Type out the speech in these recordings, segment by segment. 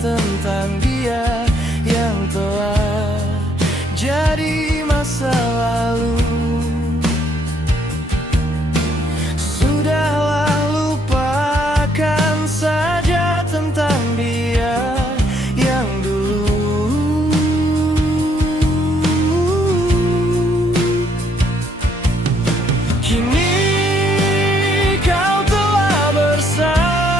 tentang dia yang telah jadi masa lalu. Sudahlah, lupakan saja tentang dia yang dulu. Kini kau telah bersamaku.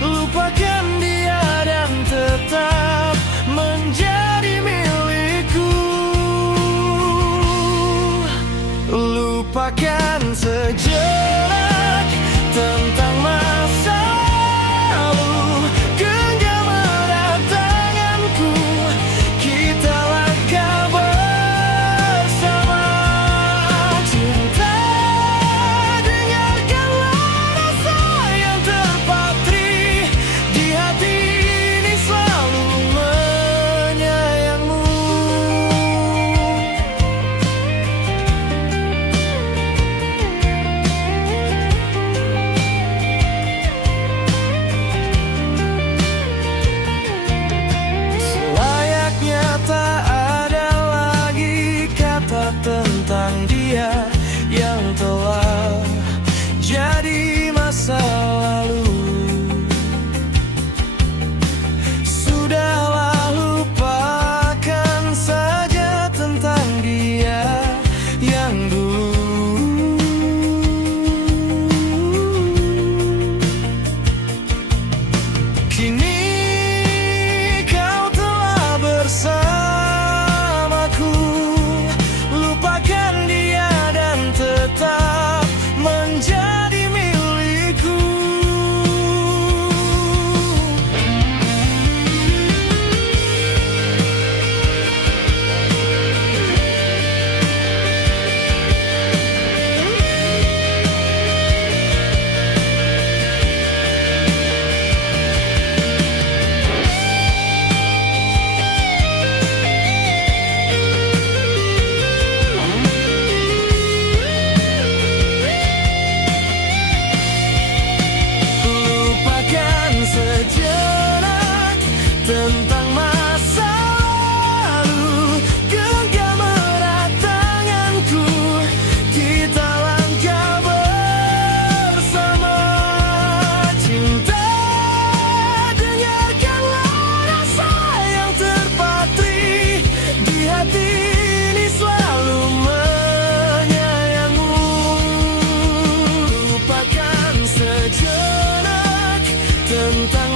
Lupakan dia dan tetap menjadi milikku. Lupakan sejenak tentang masa lalu. Genggam erat tanganku, kita langkah bersama. Cinta, dengarkanlah rasa yang terpatri di hati ini, selalu menyayangmu. Selayaknya tak ada lagi kata tentang dia yang telah jadi masa lalu. Sudahlah, lupakan saja tentang dia yang dulu. Kini kau telah bersamaku. Lupakan dia dan tetap menjadi milikku. Lupakan sejenak tentang masa lalu. Genggam erat tanganku, kita langkah bersama. Cinta, dengarkanlah rasa yang terpatri di hati ini, selalu menyayangmu. Lupakan sejenak tentang